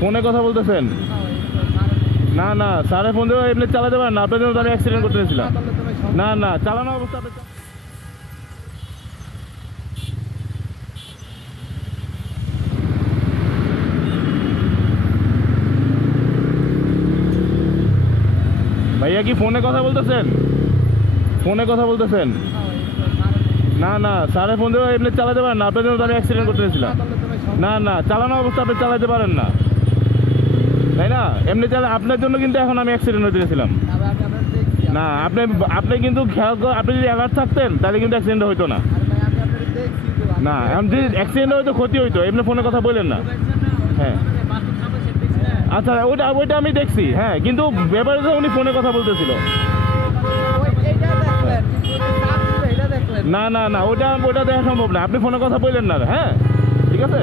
ফোনে কথা বলতেছেন? না না, স্যারের ফোন দিয়ে এমনি চালাতে পারেন না, আপনার জন্য তো আমি অ্যাক্সিডেন্ট করতে গেছিলাম। না না, চালানো অবস্থা ভাইয়া কি ফোনে কথা বলতেছেন? ফোনে কথা বলতেছেন? না না, স্যারের ফোন দিয়ে এমনি চালাতে পারেন না, আপনার জন্য তো আমি অ্যাক্সিডেন্ট করতে গেছিলাম। না না, চালানো অবস্থা আপনি চালাতে পারেন না, তাই না? এমনি চালা আপনার জন্য কিন্তু এখন আমি অ্যাক্সিডেন্ট হতে গেছিলাম। না, আপনি আপনি কিন্তু খেয়াল করে, আপনি যদি অ্যালার্ট থাকতেন তাহলে কিন্তু অ্যাক্সিডেন্ট হইতো না। না, এখন যদি অ্যাক্সিডেন্ট হয়তো ক্ষতি হইতো, এমনি ফোনে কথা বললেন না। হ্যাঁ আচ্ছা, ওইটা আমি দেখছি, হ্যাঁ, কিন্তু ব্যাপারে তো উনি ফোনে কথা বলতেছিল। না না না, ওটা দেখা সম্ভব না, আপনি ফোনে কথা বললেন না। হ্যাঁ ঠিক আছে,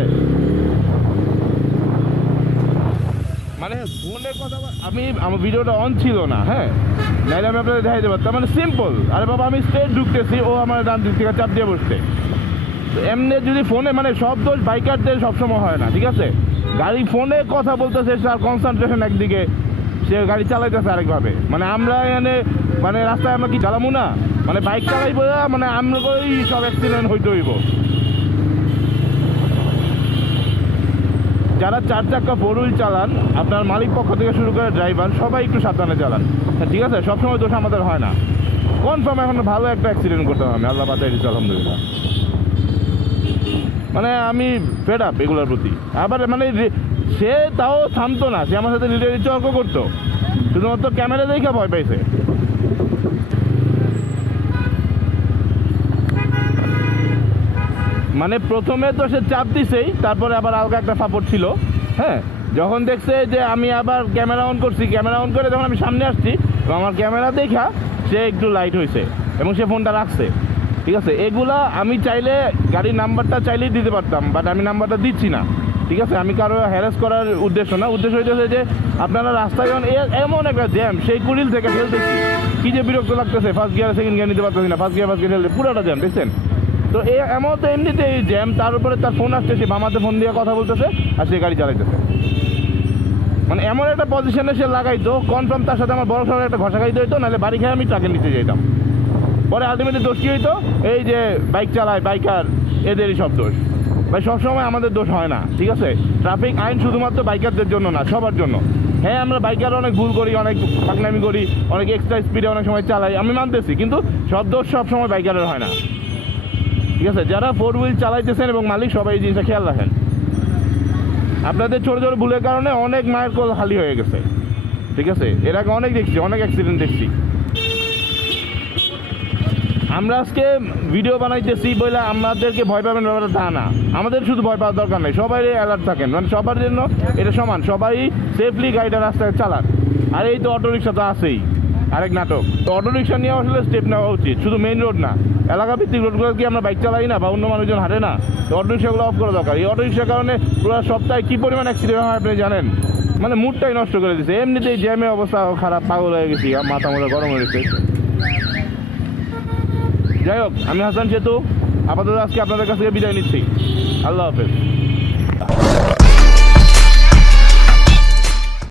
মানে ফোনে কথা আমার ভিডিওটা অন ছিল না, হ্যাঁ, নাইলে আমি আপনাদের দেখাইতে পারতাম। মানে সিম্পল, আরে বাবা আমি স্ট্রেট ঢুকতেছি, ও আমার ডান দিক থেকে চাপ দিয়ে বসছে। এমনি যদি ফোনে, মানে সব দোষ বাইকারদের সবসময় হয় না, ঠিক আছে? গাড়ি ফোনে কথা বলতেছে, তার কনসেন্ট্রেশন একদিকে, সে গাড়ি চালাইতেছে আরেকভাবে। মানে আমরা এখানে মানে রাস্তায় আমরা কি চালাবো না, মানে বাইক চালাইবো, মানে আমরা ওই সব অ্যাক্সিডেন্ট হইতে হইব। যারা 4 চাকা 4 হুইল চালান, আপনার মালিক পক্ষ থেকে শুরু করে ড্রাইভার, সবাই একটু সাবধানে চালান, ঠিক আছে? সবসময় দোষ আমাদের হয় না। কনফার্ম এখন ভালো একটা অ্যাক্সিডেন্ট করতাম আমি, আল্লাহ বাঁচাই দিচ্ছে আলহামদুলিল্লাহ। মানে আমি ফেড আপ এগুলোর প্রতি। আবার মানে সে তাও থামতো না, সে আমার সাথে লিটারি তর্ক করতো, শুধুমাত্র ক্যামেরা দেখে ভয় পাইছে। মানে প্রথমে তো সে চাপ দিছেই, তারপরে আবার আলগা একটা সাপোর্ট ছিল। হ্যাঁ, যখন দেখছে যে আমি আবার ক্যামেরা অন করছি, ক্যামেরা অন করে যখন আমি সামনে আসছি, আমার ক্যামেরা দেখা সে একটু লাইট হয়েছে এবং সে ফোনটা রাখছে, ঠিক আছে? এগুলা আমি চাইলে গাড়ির নাম্বারটা চাইলেই দিতে পারতাম, বাট আমি নাম্বারটা দিচ্ছি না, ঠিক আছে? আমি কারো হ্যারাস করার উদ্দেশ্য না, উদ্দেশ্য হইতেছে যে আপনারা রাস্তায় যখন এমন একটা জ্যাম, সেই কুড়িল থেকে ঠেলতেছি, কি যে বিরক্ত লাগতেছে, ফার্স্ট গিয়ার সেকেন্ড গিয়ার নিতে পারতেছি না, ফার্স্ট গিয়ার ঠেলতে পুরোটা জ্যাম, দেখছেন তো? এমন তো এমনিতে এই জ্যাম, তার উপরে তার ফোন আসছে, সে বামাতে ফোন দিয়ে কথা বলতেছে আর সে গাড়ি চালাইতেছে। মানে এমন একটা পজিশনে সে লাগাইতো, কনফার্ম তার সাথে আমার বড় সড়ো একটা ঘষা খাইতে হইতো, নাহলে বাড়ি খেয়ে আমি ট্রাকের নিচে যেতাম। পরে আলটিমেটলি দোষ কী হইতো? এই যে বাইক চালায় বাইকার, এদেরই সব দোষ। ভাই সবসময় আমাদের দোষ হয় না, ঠিক আছে? ট্রাফিক আইন শুধুমাত্র বাইকারদের জন্য না, সবার জন্য। হ্যাঁ, আমরা বাইকার অনেক ভুল করি, অনেক পাকনামি করি, অনেক এক্সট্রা স্পিডে অনেক সময় চালাই, আমি মানতেছি, কিন্তু সব দোষ সবসময় বাইকারের হয় না, ঠিক আছে? যারা 4 হুইল চালাইতেছেন এবং মালিক, সবাই এই জিনিসটা খেয়াল রাখেন। আপনাদের ছোটো ছোটো ভুলের কারণে অনেক মায়ের কোল খালি হয়ে গেছে, ঠিক আছে? এর আগে অনেক দেখছি, অনেক অ্যাক্সিডেন্ট দেখছি। আমরা আজকে ভিডিও বানাইতেছি বলে আমাদেরকে ভয় পাবেন ব্যাপারটা তা না, আমাদের শুধু ভয় পাওয়ার দরকার নেই, সবাই অ্যালার্ট থাকেন, মানে সবার জন্য এটা সমান, সবাই সেফলি গাড়িটা রাস্তায় চালান। আর এই তো অটোরিক্সা তো আছেই, আরেক নাটক। তো অটোরিক্সা নিয়ে আসলে স্টেপ নেওয়া উচিত, শুধু মেইন রোড না, এলাকা ভিত্তিক রোডগুলো কি আমরা বাইক চালাই না বা অন্য মানুষজন হাঁটে না? তো অটোরিক্সাগুলো অফ করা দরকার। এই অটোরিক্সার কারণে পুরো সপ্তাহে কী পরিমাণ অ্যাক্সিডেন্ট হয় আপনি জানেন? মানে মুডটাই নষ্ট করে দিচ্ছে, এমনিতেই জ্যামের অবস্থা খারাপ, পাগল হয়ে গেছি, মাথা মোটা গরম হয়ে গেছে। যাই হোক, আমি হাসান সেতু, আপাতত আজকে আপনাদের কাছ থেকে বিদায় নিচ্ছি। আল্লাহ হাফেজ।